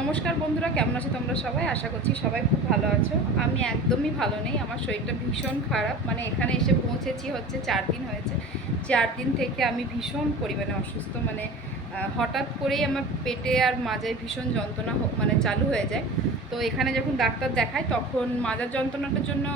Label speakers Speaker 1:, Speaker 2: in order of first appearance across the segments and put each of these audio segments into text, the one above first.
Speaker 1: নমস্কার বন্ধুরা, কেমন আছো তোমরা সবাই? আশা করছি সবাই খুব ভালো আছো। আমি একদমই ভালো নেই, আমার শরীরটা ভীষণ খারাপ। মানে এখানে এসে পৌঁছেছি হচ্ছে চার দিন হয়েছে। চার দিন থেকে আমি ভীষণ পরিমাণে অসুস্থ। মানে হঠাৎ করেই আমার পেটে আর মাজায় ভীষণ যন্ত্রণা মানে চালু হয়ে যায়। তো এখানে যখন ডাক্তার দেখায়, তখন মাজার যন্ত্রণাটার জন্য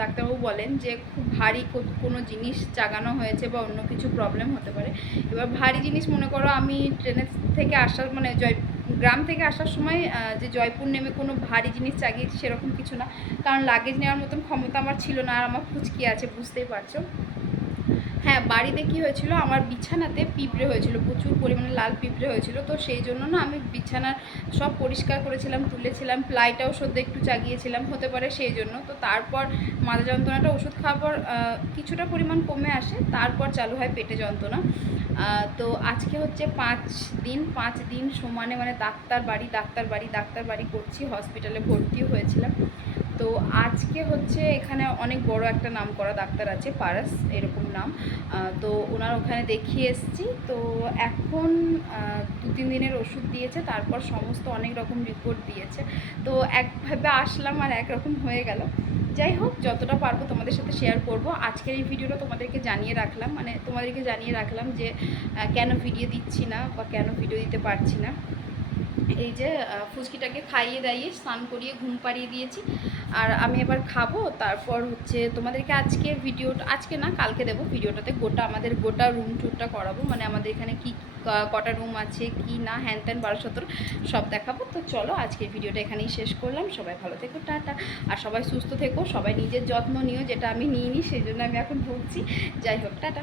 Speaker 1: ডাক্তারবাবু বলেন যে, খুব ভারী কোনো জিনিস চাগানো হয়েছে বা অন্য কিছু প্রবলেম হতে পারে। এবার ভারী জিনিস মনে করো, আমি ট্রেনের থেকে আসার মানে জয় গ্রাম থেকে আসার সময় যে জয়পুর নেমে কোনো ভারী জিনিস চাগিয়েছি সেরকম কিছু না। কারণ লাগেজ নেওয়ার মতন ক্ষমতা আমার ছিল না আর আমার ফুচকি আছে, বুঝতেই পারছ? হ্যাঁ বাড়িতে কি হয়েছিল, আমার বিছানাতে পিঁপড়ে হয়েছিল, প্রচুর পরিমাণে লাল পিঁপড়ে হয়েছিল। তো সেই জন্য না, আমি বিছানার সব পরিষ্কার করেছিলাম, তুলেছিলাম, প্লাইটাও সদ্য একটু চাগিয়েছিলাম, হতে পারে সেই জন্য। তো তারপর মাথা যন্ত্রণাটা ওষুধ খাওয়ার পর কিছুটা পরিমাণ কমে আসে, তারপর চালু হয় পেটে যন্ত্রণা। তো আজকে হচ্ছে পাঁচ দিন পাঁচ দিন সমানে মানে ডাক্তার বাড়ি ডাক্তার বাড়ি ডাক্তার বাড়ি করছি হসপিটালে ভর্তিও হয়েছিলাম। তো আজকে হচ্ছে এখানে অনেক বড় একটা নাম করা ডাক্তার আছে, পারাস, এরকম নাম। তো ওনার ওখানে দেখিয়ে এসছি। তো এখন তিন দিনের ওষুধ দিয়েছে, তারপর সমস্ত অনেক রকম রিপোর্ট দিয়েছে। তো একভাবে আসলাম আর একরকম হয়ে গেল। যাই হোক, যতটা পারব তোমাদের সাথে শেয়ার করব। আজকের এই ভিডিওটা তোমাদেরকে জানিয়ে রাখলাম মানে তোমাদেরকে জানিয়ে রাখলাম যে কেন ভিডিও দিচ্ছি না বা কেন ভিডিও দিতে পারছি না। এই যে ফুচকিটাকে খাইয়ে দাইয়ে স্নান করিয়ে ঘুম পাড়িয়ে দিয়েছি। আর আমি এবার খাব, তারপর হচ্ছে তোমাদেরকে আজকে ভিডিওটা আজকে না, কালকে দেবো ভিডিওটাতে গোটা আমাদের গোটা রুম ট্যুরটা করাবো। মানে আমাদের এখানে কি ক- কটা রুম আছে, কি না, হ্যান ত্যান, বারো সতেরো, সব দেখাবো। তো চলো, আজকের ভিডিওটা এখানেই শেষ করলাম। সবাই ভালো থেকো, টাটা। আর সবাই সুস্থ থেকো, সবাই নিজের যত্ন নিও, যেটা আমি নিইনি, সেই জন্য আমি এখন ভুগছি। যাই হোক, টাটা।